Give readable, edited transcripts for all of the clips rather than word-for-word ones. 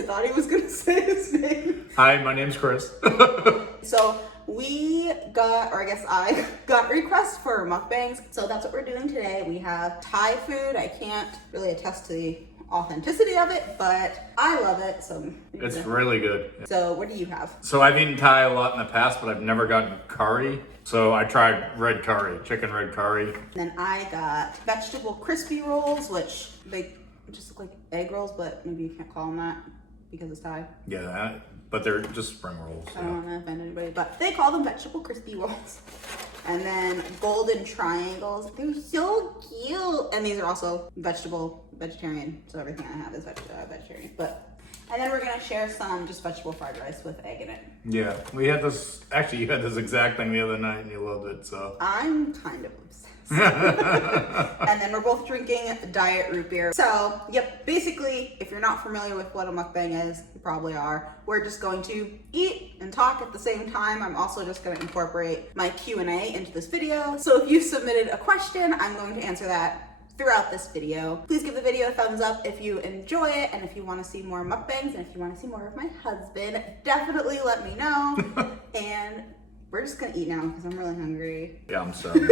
I thought he was gonna say his name. Hi, my name's Chris. So we got, or I guess I got requests for mukbangs. So that's what we're doing today. We have Thai food. I can't really attest to the authenticity of it, but I love it. So It's really good. So what do you have? So I've eaten Thai a lot in the past, but I've never gotten curry. So I tried red curry, chicken red curry. Then I got vegetable crispy rolls, which they just look like egg rolls, but maybe you can't call them that because it's Thai. Yeah, but they're just spring rolls. I don't want to offend anybody, but they call them vegetable crispy rolls. And then golden triangles. They're so cute. And these are also vegetarian. So everything I have is vegetarian. And then we're gonna share some just vegetable fried rice with egg in it. Yeah, we had this, actually you had this exact thing the other night and you loved it, so. I'm kind of obsessed. And then we're both drinking diet root beer. So, yep, basically, if you're not familiar with what a mukbang is, you probably are. We're just going to eat and talk at the same time. I'm also just gonna incorporate my Q&A into this video. So if you submitted a question, I'm going to answer that throughout this video. Please give the video a thumbs up if you enjoy it, and if you want to see more mukbangs, and if you want to see more of my husband, definitely let me know. And we're just gonna eat now because I'm really hungry. Yeah, I'm sorry.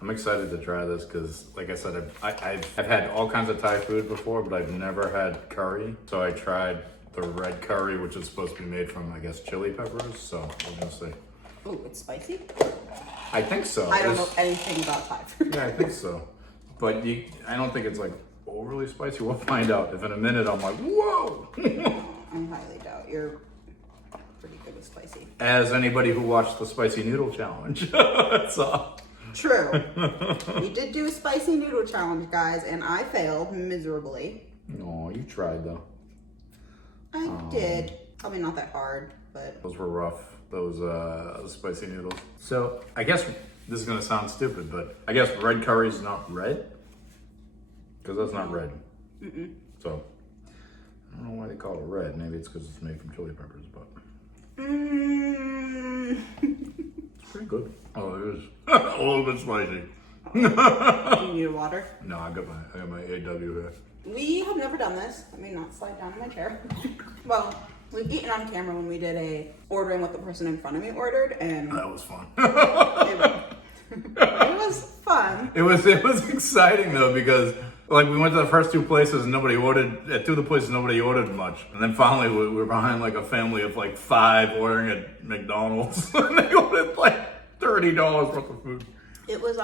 I'm excited to try this because, like I said, I've had all kinds of Thai food before, but I've never had curry. So I tried the red curry, which is supposed to be made from, I guess, chili peppers. So we're gonna see. Oh, it's spicy? I think so. I don't know anything about Thai food. Yeah, I think so. But I don't think it's like overly spicy. We'll find out. If in a minute I'm like, whoa! I highly doubt you're pretty good with spicy. As anybody who watched the spicy noodle challenge saw. True. We did do a spicy noodle challenge, guys, and I failed miserably. No, you tried though. I did. Probably not that hard, but Those were rough. Those spicy noodles. So I guess this is gonna sound stupid, but I guess red curry is not red, because that's not red. So I don't know why they call it red. Maybe it's because it's made from chili peppers, but it's pretty good. Oh, it is a little bit spicy. Do you need water? No, I got my AW here. We have never done this. Let me not slide down in my chair. Well, we've eaten on camera when we did ordering what the person in front of me ordered, and That was fun. it was fun. It was exciting though, because like we went to the first two places and nobody ordered. At two of the places nobody ordered much, and then finally we were behind like a family of like 5 ordering at McDonald's, and they ordered like $30 worth of food. It was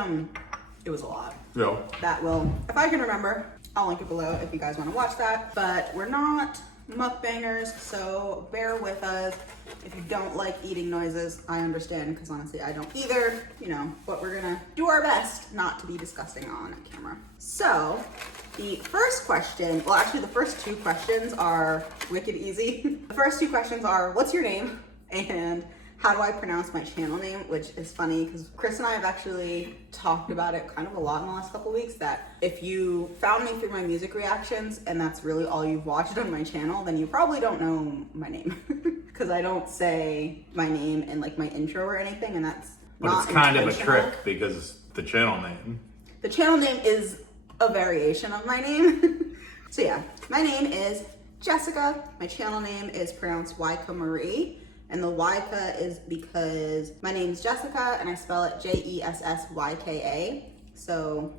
a lot. Yeah. That will, if I can remember, I'll link it below if you guys want to watch that. But we're not mukbangers, so bear with us. If you don't like eating noises, I understand, because honestly I don't either, you know, but we're gonna do our best not to be disgusting on camera. So the first question, well actually the first 2 questions are wicked easy. The first 2 questions are, what's your name? And how do I pronounce my channel name? Which is funny because Chris and I have actually talked about it kind of a lot in the last couple weeks, that if you found me through my music reactions and that's really all you've watched on my channel, then you probably don't know my name. Because I don't say my name in like my intro or anything, and that's But not it's kind of a intentional. trick because the channel name. The channel name is a variation of my name. So yeah, my name is Jessica. My channel name is pronounced Waika Marie. And the Waika is because my name's Jessica and I spell it Jesssyka. So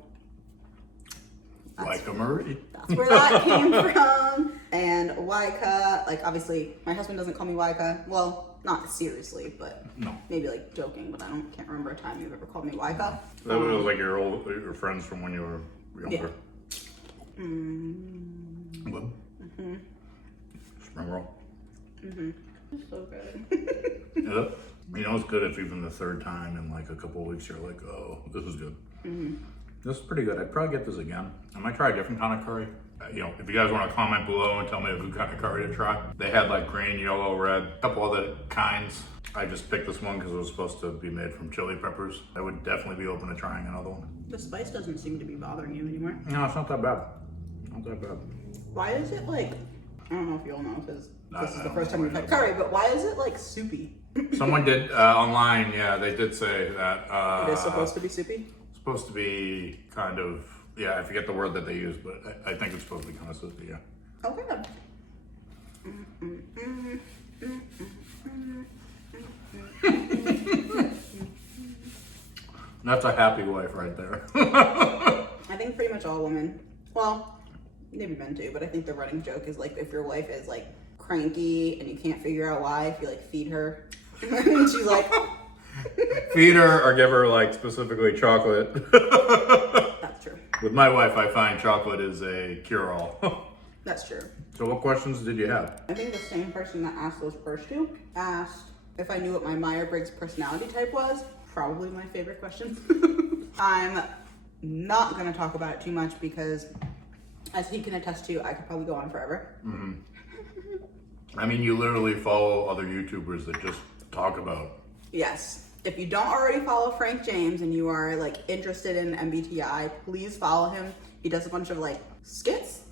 Waika Marie. that's where that came from. And Waika, like obviously my husband doesn't call me Waika. Well, not seriously, but No. maybe like joking, but can't remember a time you've ever called me Waika. That was like your friends from when you were younger. Yeah. What? Spring roll. It's so good. Yeah. You know it's good if even the 3rd time in like a couple of weeks you're like, oh, this is good. This is pretty good. I'd probably get this again. I might try a different kind of curry. You know, if you guys want to comment below and tell me a good kind of curry to try. They had like green, yellow, red, a couple other kinds. I just picked this one because it was supposed to be made from chili peppers. I would definitely be open to trying another one. The spice doesn't seem to be bothering you anymore. No, it's not that bad. Not that bad. Why is it like, I don't know if you all know because this is I the don't first know time we've why had I know curry, but why is it like soupy? Someone did online, yeah, they did say that. It is supposed to be soupy? Supposed to be kind of, yeah, I forget the word that they use, but I think it's supposed to be kind of soupy, yeah. Okay. That's a happy wife right there. I think pretty much all women, well, maybe men too, but I think the running joke is like if your wife is like cranky and you can't figure out why, if you like feed her, and she's like, feed her or give her like specifically chocolate. that's true. With my wife, I find chocolate is a cure-all. That's true. So what questions did you have? I think the same person that asked those first two asked if I knew what my Myers-Briggs personality type was. Probably my favorite question. I'm not going to talk about it too much because, as he can attest to, I could probably go on forever. Mm-hmm. I mean, you literally follow other YouTubers that just talk about. Yes. If you don't already follow Frank James and you are like interested in MBTI, please follow him. He does a bunch of like skits,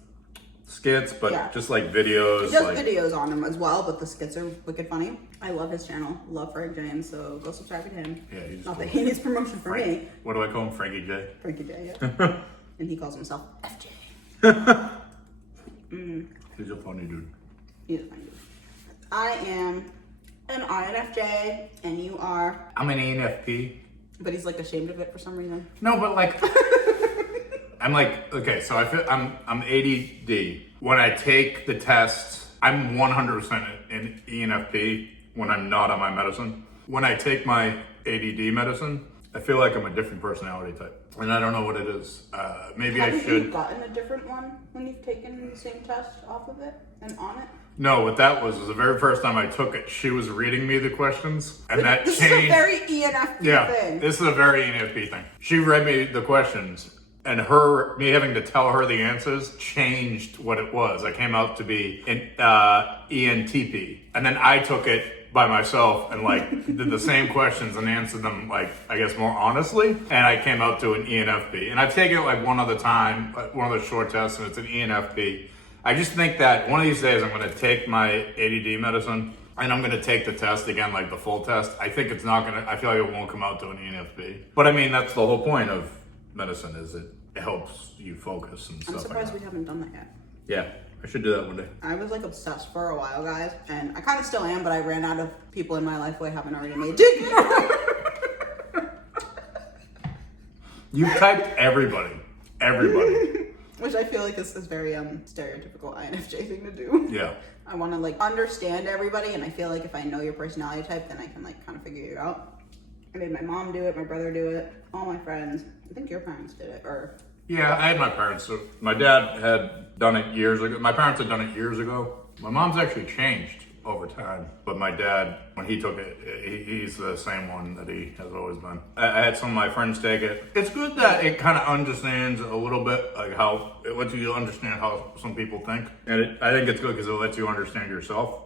but yeah, just like videos. He does videos on them as well, but the skits are wicked funny. I love his channel. Love Frank James, so go subscribe to him. Yeah, he's not cool. that he needs promotion for me. What do I call him? Frankie J? Frankie J, yeah. And he calls himself FJ. He's a funny dude. He's a funny dude. I am an INFJ, and you are? I'm an ENFP. But he's like ashamed of it for some reason. No, but like, I'm like, okay, so I feel I'm ADD. When I take the test, I'm 100% an ENFP when I'm not on my medicine. When I take my ADD medicine, I feel like I'm a different personality type. And I don't know what it is. Maybe I should. Have you gotten a different one when you've taken the same test off of it and on it? No, what that was the very first time I took it, she was reading me the questions, and that this changed. This is a very ENFP thing. This is a very ENFP thing. She read me the questions, and me having to tell her the answers changed what it was. I came out to be an ENTP, and then I took it by myself and like did the same questions and answered them like I guess more honestly, and I came out to an ENFP. And I've taken it like one other time, one of the short tests, and it's an ENFP. I just think that one of these days I'm going to take my ADD medicine and I'm going to take the test again, like the full test. I think it's not going to, I feel like it won't come out to an ENFP. But I mean, that's the whole point of medicine, is it helps you focus and stuff like that. I'm surprised we haven't done that yet. Yeah, I should do that one day. I was like obsessed for a while, guys. And I kind of still am, but I ran out of people in my life who I haven't already made. You typed everybody. Everybody. Which I feel like is very stereotypical INFJ thing to do. Yeah. I want to like understand everybody, and I feel like if I know your personality type, then I can like kind of figure you out. I made my mom do it, my brother do it, all my friends. I think your parents did it, or... Yeah, I had my parents. So my dad had done it years ago. My parents had done it years ago. My mom's actually changed over time, but my dad, when he took it, he's the same one that he has always been. I had some of my friends take it. It's good that it kind of understands a little bit, like how it lets you understand how some people think, and I think it's good because it lets you understand yourself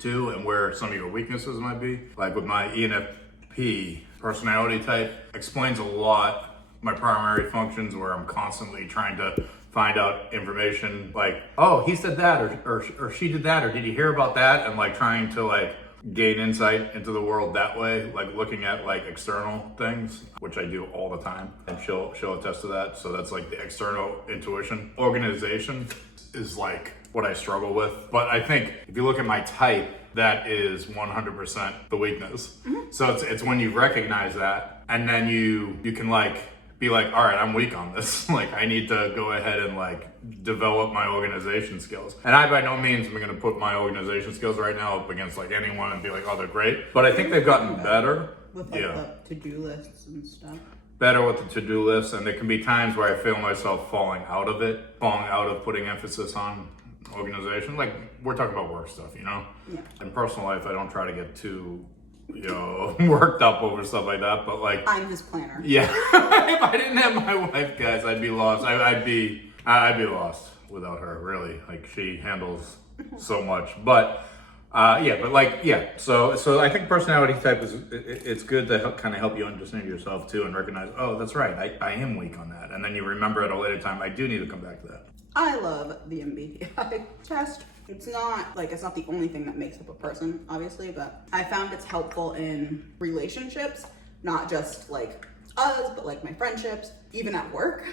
too, and where some of your weaknesses might be. Like with my ENFP personality type, explains a lot my primary functions, where I'm constantly trying to find out information like, oh, he said that, or she did that, or did you hear about that? And like trying to like gain insight into the world that way, like looking at like external things, which I do all the time, and she'll attest to that. So that's like the external intuition. Organization is like what I struggle with. But I think if you look at my type, that is 100% the weakness. So it's when you recognize that, and then you can like be like, all right, I'm weak on this. Like, I need to go ahead and like develop my organization skills. And I by no means am gonna put my organization skills right now up against like anyone and be like, oh, they're great. But I think they've gotten better. With like the to-do lists and stuff. Better with the to-do list, and there can be times where I feel myself falling out of putting emphasis on organization. Like, we're talking about work stuff, you know? Yeah. In personal life, I don't try to get too, worked up over stuff like that, but like... I'm his planner. Yeah. If I didn't have my wife, guys, I'd be lost. I'd be lost without her, really. Like, she handles so much. But, So I think personality type it's good to kind of help you understand yourself too, and recognize, oh, that's right, I am weak on that. And then you remember at a later time, I do need to come back to that. I love the MBTI test. It's not the only thing that makes up a person, obviously, but I found it's helpful in relationships, not just like us, but like my friendships, even at work.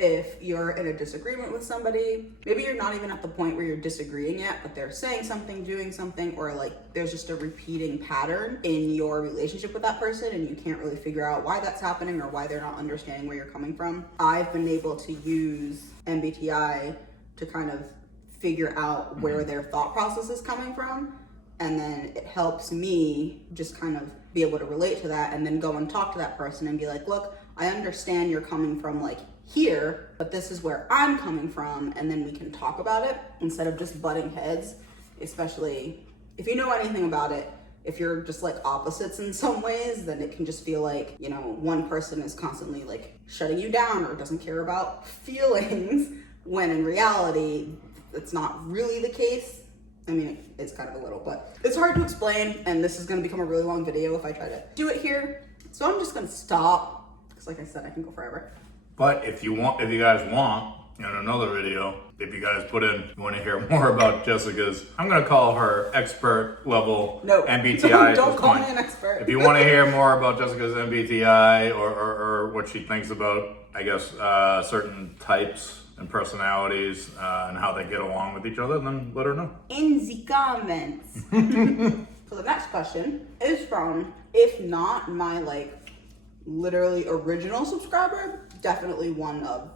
If you're in a disagreement with somebody, maybe you're not even at the point where you're disagreeing yet, but they're saying something, doing something, or like there's just a repeating pattern in your relationship with that person and you can't really figure out why that's happening or why they're not understanding where you're coming from. I've been able to use MBTI to kind of figure out where their thought process is coming from. And then it helps me just kind of be able to relate to that and then go and talk to that person and be like, look, I understand you're coming from like here, but this is where I'm coming from, and then we can talk about it instead of just butting heads, especially if you know anything about it. If you're just like opposites in some ways, then it can just feel like, you know, one person is constantly like shutting you down or doesn't care about feelings, when in reality, it's not really the case. I mean, it's kind of a little, but it's hard to explain, and this is gonna become a really long video if I try to do it here. So I'm just gonna stop, because like I said, I can go forever. But if you guys want, in another video, if you guys put in, you want to hear more about Jessica's, I'm going to call her expert level MBTI. Don't call me an expert. If you want to hear more about Jessica's MBTI or what she thinks about, I guess, certain types and personalities and how they get along with each other, then let her know. In the comments. So the next question is from, if not my like literally original subscriber, definitely one of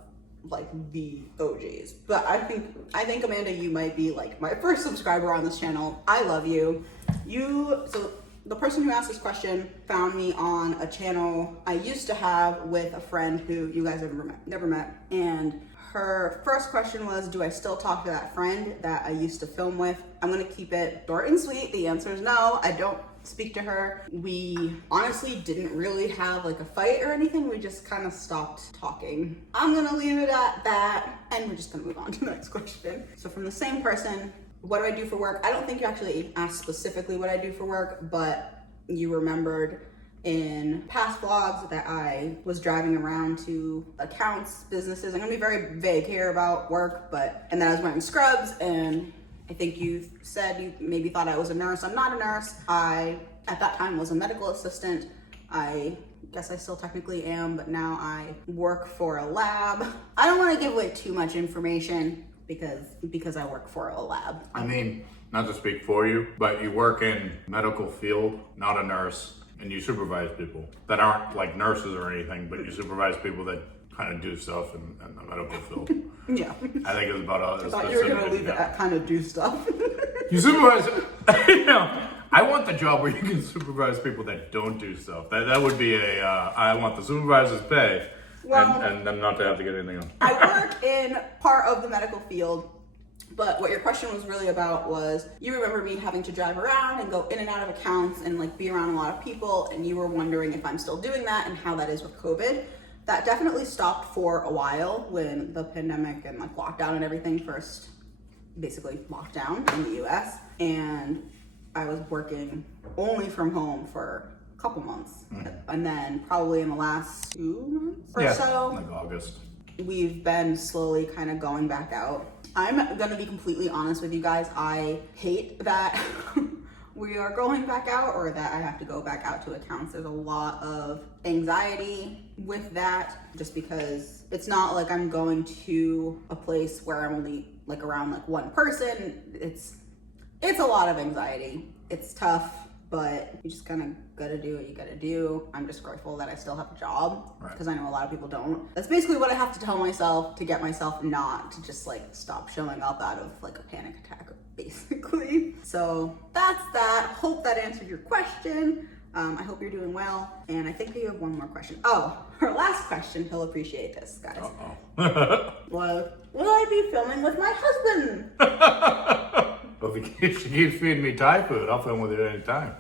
like the OGs. But I think Amanda, you might be like my first subscriber on this channel. I love you. So the person who asked this question found me on a channel I used to have with a friend who you guys have never met. And her first question was, do I still talk to that friend that I used to film with? I'm gonna keep it short and sweet. The answer is no, I don't speak to her. We honestly didn't really have like a fight or anything. We just kind of stopped talking. I'm gonna leave it at that, and we're just gonna move on to the next question. So from the same person, what do I do for work? I don't think you actually asked specifically what I do for work, but you remembered in past vlogs that I was driving around to accounts, businesses. I'm gonna be very vague here about work, and then I was wearing scrubs, and I think you said you maybe thought I was a nurse. I'm not a nurse. I, at that time, was a medical assistant. I guess I still technically am, but now I work for a lab. I don't want to give away too much information because I work for a lab. I mean, not to speak for you, but you work in medical field, not a nurse, and you supervise people that aren't like nurses or anything, but you supervise people that kind of do stuff in the medical field. Yeah. I think it's about I thought you were going to leave it at kind of do stuff. You supervise, you know, I want the job where you can supervise people that don't do stuff. That would be I want the supervisor's pay, and them not to have to get anything else. I work in part of the medical field, but what your question was really about was, you remember me having to drive around and go in and out of accounts and like be around a lot of people, and you were wondering if I'm still doing that and how that is with COVID. That definitely stopped for a while when the pandemic and like lockdown and everything first basically locked down in the US. And I was working only from home for a couple months. And then probably in the last 2 months or so, like August, we've been slowly kind of going back out. I'm gonna be completely honest with you guys. I hate that we are going back out, or that I have to go back out to accounts. There's a lot of anxiety with that, just because it's not like I'm going to a place where I'm only like around like one person. It's a lot of anxiety. It's tough, but you just kind of gotta do what you gotta do. I'm just grateful that I still have a job, because I know a lot of people don't. That's basically what I have to tell myself to get myself not to just like stop showing up out of like a panic attack, basically. So that's that. Hope that answered your question. I hope you're doing well. And I think we have one more question. Oh, her last question, he'll appreciate this, guys. Was, will I be filming with my husband? But if she keeps feeding me Thai food, I'll film with her anytime.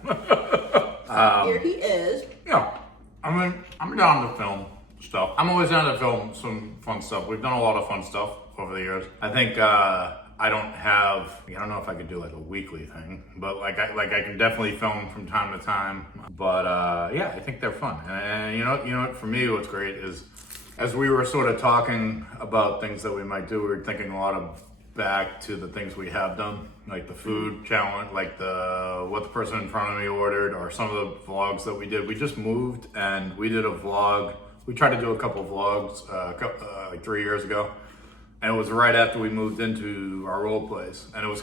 Here he is. Yeah, I mean, I'm down to film stuff. I'm always down to film some fun stuff. We've done a lot of fun stuff over the years. I think I don't know if I could do like a weekly thing, but like I can definitely film from time to time. But yeah, I think they're fun. And you know, for me, what's great is, as we were sort of talking about things that we might do, we were thinking a lot of back to the things we have done, like the food challenge, like what the person in front of me ordered, or some of the vlogs that we did. We just moved and we did a vlog. We tried to do a couple vlogs like 3 years ago. And it was right after we moved into our old place. And it was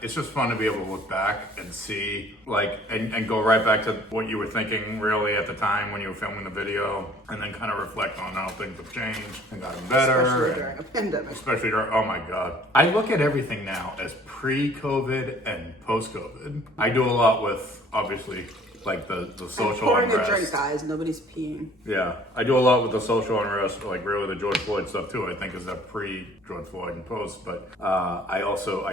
it's just fun to be able to look back and see, like, and go right back to what you were thinking really at the time when you were filming the video, and then kind of reflect on how things have changed and gotten better. Especially during a pandemic. Especially during, oh my God. I look at everything now as pre-COVID and post-COVID. I do a lot with, obviously, like the social pouring unrest. a drink, guys. Nobody's peeing. Yeah, I do a lot with the social unrest, like really the George Floyd stuff too. I think is that pre-George Floyd and post. But I also,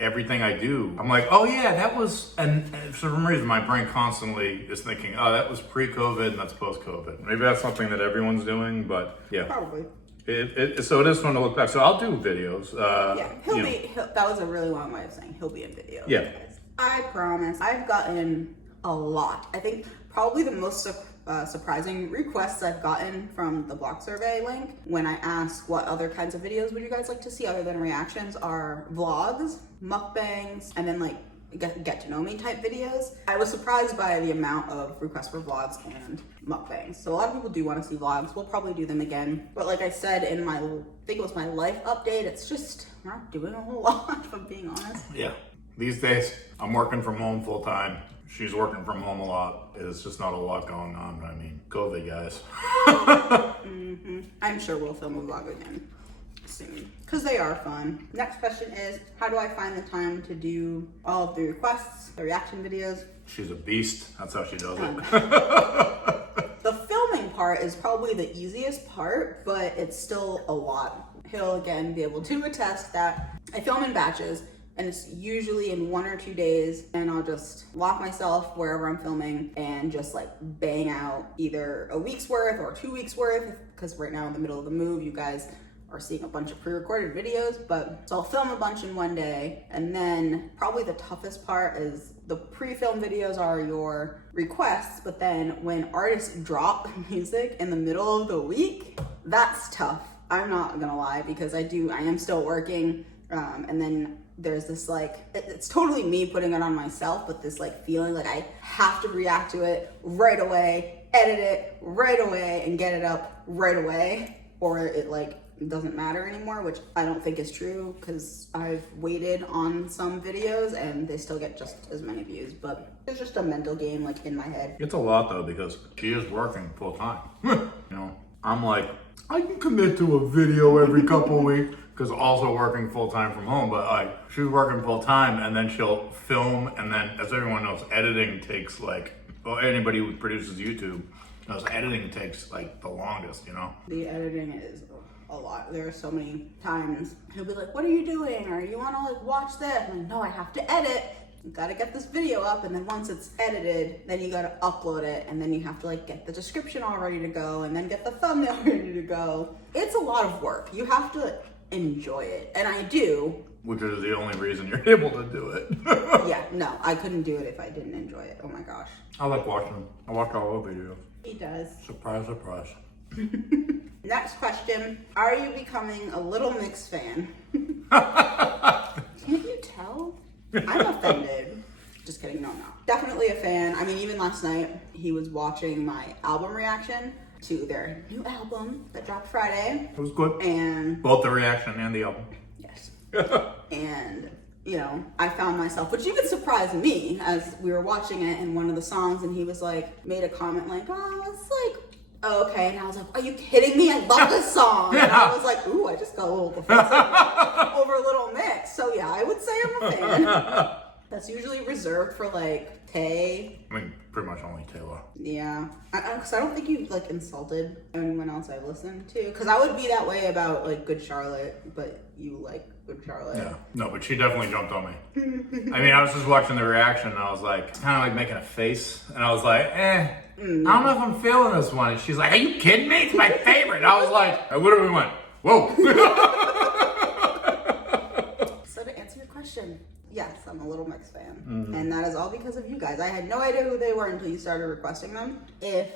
everything I do, I'm like, oh yeah, that was, and for some reason my brain constantly is thinking, oh, that was pre-COVID and that's post-COVID. Maybe that's something that everyone's doing, but yeah. Probably. So it is fun to look back. So I'll do videos. Yeah, that was a really long way of saying he'll be in videos. Yeah. Guys. I promise. I've gotten a lot. I think probably the most surprising requests I've gotten from the block survey link when I asked what other kinds of videos would you guys like to see other than reactions are vlogs, mukbangs, and then like get to know me type videos. I was surprised by the amount of requests for vlogs and mukbangs. So a lot of people do want to see vlogs. We'll probably do them again. But like I said in I think it was my life update, it's just we're not doing a whole lot, if I'm being honest. Yeah. These days, I'm working from home full time. She's working from home a lot. It's just not a lot going on. I mean, COVID, guys. I'm sure we'll film a vlog again soon because they are fun. Next question is, how do I find the time to do all of the requests, the reaction videos? She's a beast. That's how she does it. The filming part is probably the easiest part, but it's still a lot. He'll again be able to attest that I film in batches. And it's usually in 1 or 2 days, and I'll just lock myself wherever I'm filming and just like bang out either a week's worth or 2 weeks worth, because right now in the middle of the move, you guys are seeing a bunch of pre-recorded videos. But so I'll film a bunch in 1 day, and then probably the toughest part is the pre-film videos are your requests, but then when artists drop music in the middle of the week, that's tough. I'm not gonna lie, because I am still working, and then there's this like, it's totally me putting it on myself, but this like feeling like I have to react to it right away, edit it right away, and get it up right away, or it like doesn't matter anymore, which I don't think is true, because I've waited on some videos and they still get just as many views, but it's just a mental game like in my head. It's a lot though, because she is working full time. You know, I'm like, I can commit to a video every couple of weeks, because also working full time from home, but like she's working full time and then she'll film, and then as everyone knows, editing takes like, well, anybody who produces YouTube knows editing takes like the longest, you know? The editing is a lot. There are so many times he'll be like, what are you doing? Or you want to like watch this? I'm like, no, I have to edit. You gotta get this video up, and then once it's edited, then you gotta upload it, and then you have to like get the description all ready to go, and then get the thumbnail ready to go. It's a lot of work. You have to enjoy it, and I do. Which is the only reason you're able to do it. Yeah, no, I couldn't do it if I didn't enjoy it. Oh my gosh. I like watching them. I watch all the videos. He does. Surprise, surprise. Next question. Are you becoming a Little Mix fan? Can't you tell? I'm offended. Just kidding, no, I'm not. Definitely a fan. I mean, even last night, he was watching my album reaction to their new album that dropped Friday. It was good. And both the reaction and the album. yes. And, you know, I found myself, which even surprised me as we were watching it in one of the songs, and he was like, made a comment like, oh, it's like, okay. And I was like, are you kidding me? I love this song. And I was like, ooh, I just got a little defensive over Little Mix. So yeah, I would say I'm a fan. That's usually reserved for like Tay. I mean, pretty much only Taylor. Yeah, because I don't think you like insulted anyone else I've listened to. Because I would be that way about like Good Charlotte, but you like Good Charlotte. Yeah, no, but she definitely jumped on me. I mean, I was just watching the reaction, and I was like, kind of like making a face, and I was like, I don't know if I'm feeling this one. And she's like, are you kidding me? It's my favorite. And I was like, I literally went, whoa. So to answer your question, yes, I'm a Little Mix fan. And that is all because of you guys. I had no idea who they were until you started requesting them. If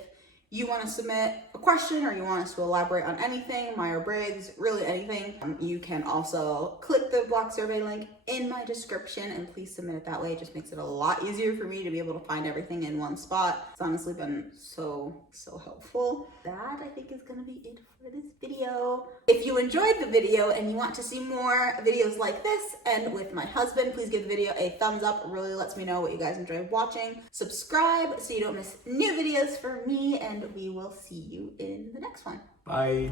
you want to submit a question or you want us to elaborate on anything, Myers-Briggs, really anything, you can also click the block survey link in my description and please submit it that way. It just makes it a lot easier for me to be able to find everything in one spot. It's honestly been so helpful. That I think is gonna be it for this video. If you enjoyed the video and you want to see more videos like this and with my husband, please give the video a thumbs up. It really lets me know what you guys enjoy watching. Subscribe so you don't miss new videos from me, and we will see you in the next one. Bye.